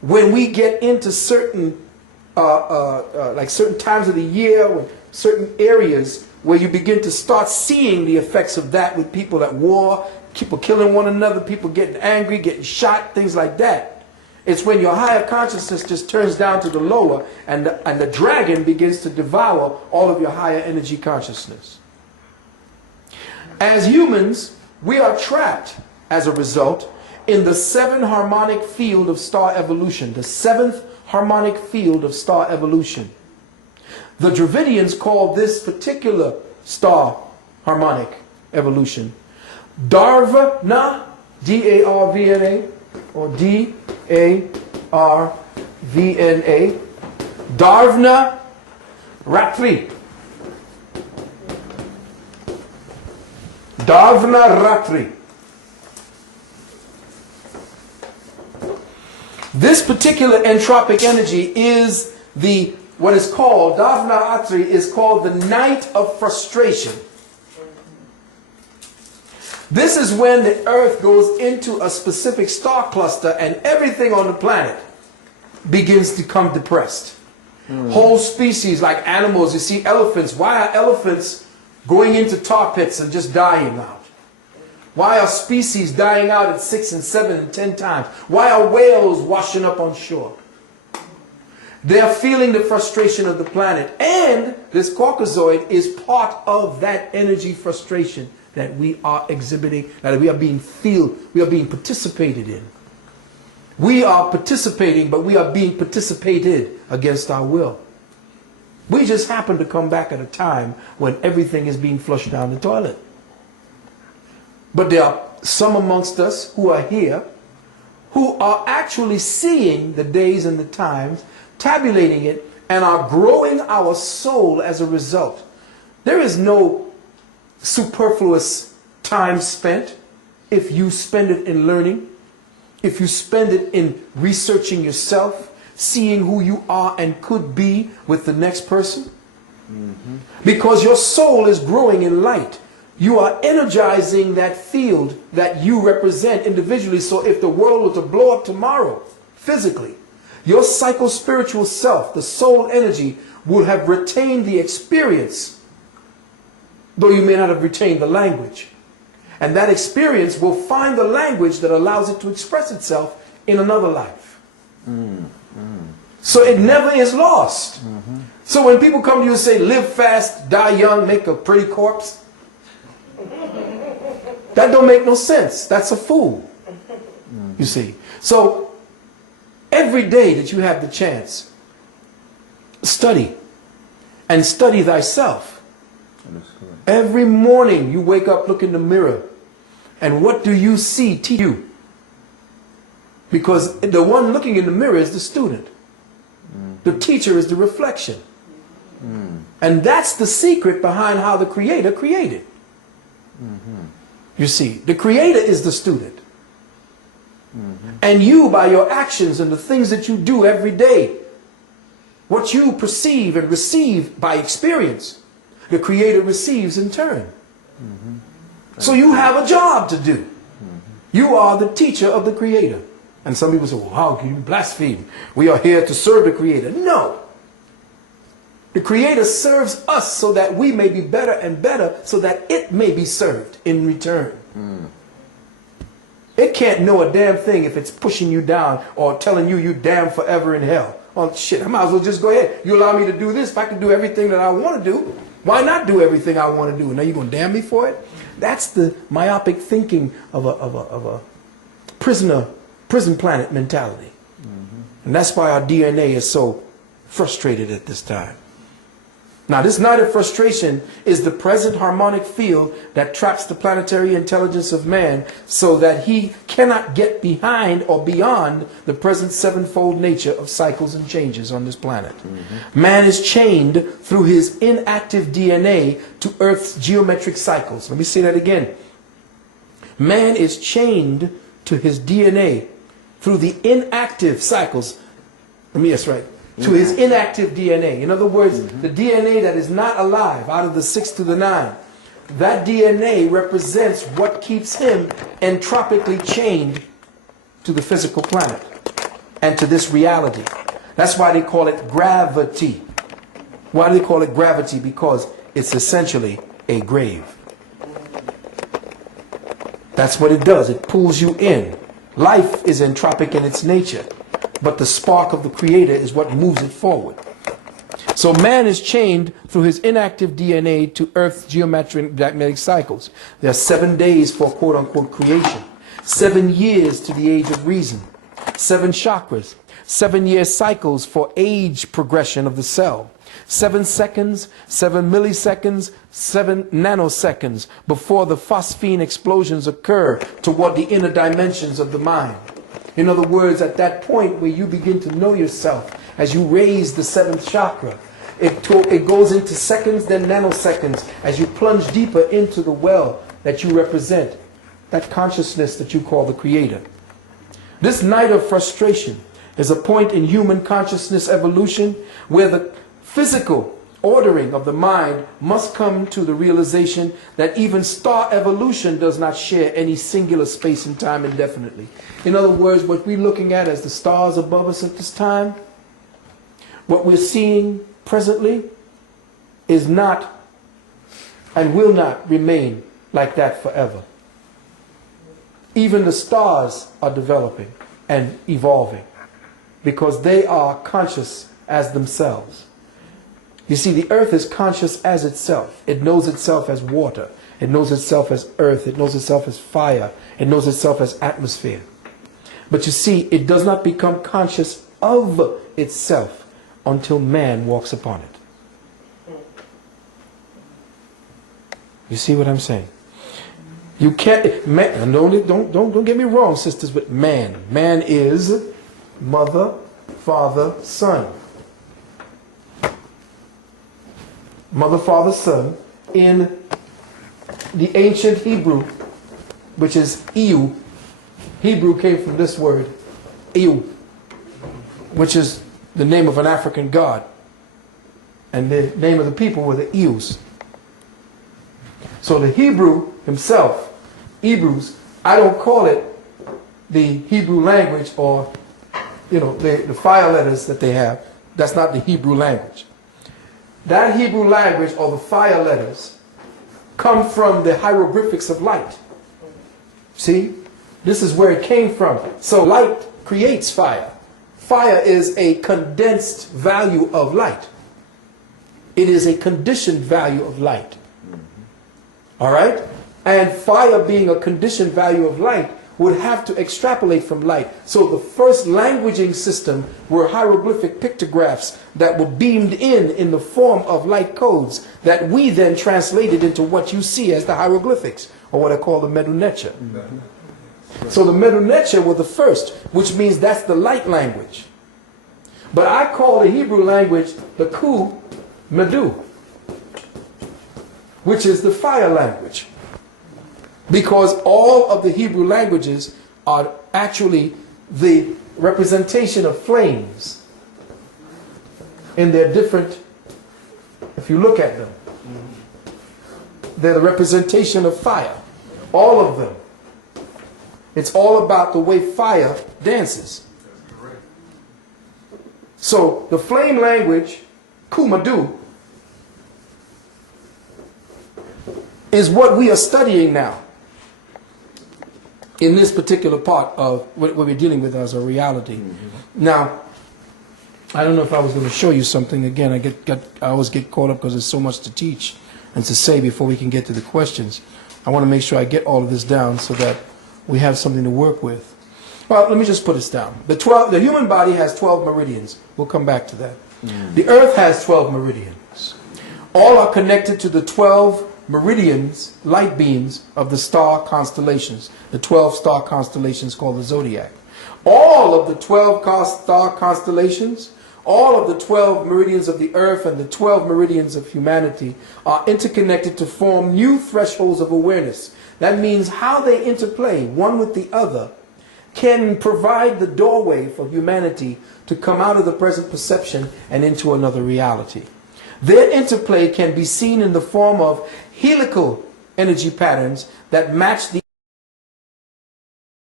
when we get into certain, like certain times of the year, or certain areas where you begin to start seeing the effects of that with people at war, people killing one another, people getting angry, getting shot, things like that. It's when your higher consciousness just turns down to the lower, and the dragon begins to devour all of your higher energy consciousness. As humans, we are trapped, as a result, in the 7 harmonic field of star evolution, the 7th harmonic field of star evolution. The Dravidians called this particular star harmonic evolution Darvana, D-A-R-V-N-A, or D-A-R-V-N-A, Darvana Ratri. Darvana Ratri. This particular entropic energy is what is called, Darvana Ratri is called the night of frustration. This is when the earth goes into a specific star cluster and everything on the planet begins to become depressed. Whole species like animals, you see elephants. Why are elephants going into tar pits and just dying out? Why are species dying out at 6 and 7 and 10 times? Why are whales washing up on shore? They are feeling the frustration of the planet, and this Caucasoid is part of that energy frustration that we are exhibiting, that we are being participated in. We are participating, but we are being participated against our will. We just happen to come back at a time when everything is being flushed down the toilet. But there are some amongst us who are here who are actually seeing the days and the times, tabulating it, and are growing our soul as a result. There is no superfluous time spent if you spend it in learning, if you spend it in researching yourself, seeing who you are and could be with the next person. Because your soul is growing in light. You are energizing that field that you represent individually. So if the world were to blow up tomorrow, physically, your psycho-spiritual self, the soul energy, would have retained the experience, though you may not have retained the language. And that experience will find the language that allows it to express itself in another life. So it never is lost. So when people come to you and say, live fast, die young, make a pretty corpse, that don't make no sense. That's a fool. You see. So every day that you have the chance, study. And study thyself. Every morning you wake up, look in the mirror, and what do you see to you? Because the one looking in the mirror is the student. The teacher is the reflection. And that's the secret behind how the Creator created. You see, the Creator is the student. And you, by your actions and the things that you do every day, what you perceive and receive by experience, the Creator receives in turn. So you have a job to do. You are the teacher of the Creator. And some people say, well, how can you blaspheme? We are here to serve the Creator. No. The Creator serves us so that we may be better and better, so that it may be served in return. It can't know a damn thing if it's pushing you down or telling you you damn forever in hell. Oh shit, I might as well just go ahead. You allow me to do this. If I can do everything that I want to do, why not do everything I want to do? Now you're going to damn me for it? That's the myopic thinking of a prison planet mentality. And that's why our DNA is so frustrated at this time. Now, this night of frustration is the present harmonic field that traps the planetary intelligence of man so that he cannot get behind or beyond the present sevenfold nature of cycles and changes on this planet. Man is chained through his inactive DNA to Earth's geometric cycles. Let me say that again. Man is chained to his DNA through the inactive cycles. That's right. To his inactive DNA. In other words, the DNA that is not alive, out of the 6 to the 9, that DNA represents what keeps him entropically chained to the physical planet. and to this reality. That's why they call it gravity. Why do they call it gravity? Because it's essentially a grave. That's what it does. It pulls you in. Life is entropic in its nature, but the spark of the Creator is what moves it forward. So man is chained through his inactive DNA to Earth's geometric cycles. There are 7 days for quote-unquote creation, 7 years to the age of reason, 7 chakras, 7-year cycles for age progression of the cell, 7 seconds, 7 milliseconds, 7 nanoseconds before the phosphine explosions occur toward the inner dimensions of the mind. In other words, at that point where you begin to know yourself, as you raise the 7th chakra, it goes into seconds, then nanoseconds, as you plunge deeper into the well that you represent, that consciousness that you call the Creator. This night of frustration is a point in human consciousness evolution where the physical ordering of the mind must come to the realization that even star evolution does not share any singular space and time indefinitely. In other words, what we're looking at as the stars above us at this time, what we're seeing presently is not and will not remain like that forever. Even the stars are developing and evolving because they are conscious as themselves. You see, the earth is conscious as itself. It knows itself as water. It knows itself as earth. It knows itself as fire. It knows itself as atmosphere. But you see, it does not become conscious of itself until man walks upon it. You see what I'm saying? You can't, man, don't get me wrong, sisters, but man is mother, father, son. Mother, father, son, in the ancient Hebrew, which is Iu. Hebrew came from this word, Iu, which is the name of an African god. And the name of the people were the Ius. So the Hebrew himself, Hebrews, I don't call it the Hebrew language or, the fire letters that they have. That's not the Hebrew language. That Hebrew language or the fire letters come from the hieroglyphics of light. See? This is where it came from. So light creates fire. Fire is a condensed value of light. It is a conditioned value of light. All right? And fire being a conditioned value of light would have to extrapolate from light. So the first languaging system were hieroglyphic pictographs that were beamed in the form of light codes that we then translated into what you see as the hieroglyphics, or what I call the Medunecha. So the Medunecha were the first, which means that's the light language. But I call the Hebrew language the Ku Medu, which is the fire language. Because all of the Hebrew languages are actually the representation of flames in their different, if you look at them, they're the representation of fire. All of them. It's all about the way fire dances. So the flame language, Kumadu, is what we are studying now in this particular part of what we're dealing with as a reality. Now, I don't know if I was going to show you something again. I always get caught up because there's so much to teach and to say before we can get to the questions. I want to make sure I get all of this down so that we have something to work with. Well, let me just put this down. The human body has 12 meridians. We'll come back to that. The earth has 12 meridians. All are connected to the 12 meridians, light beams of the star constellations, the 12 star constellations called the zodiac. All of the 12 star constellations, all of the 12 meridians of the earth and the 12 meridians of humanity are interconnected to form new thresholds of awareness. That means how they interplay one with the other can provide the doorway for humanity to come out of the present perception and into another reality. Their interplay can be seen in the form of helical energy patterns that match the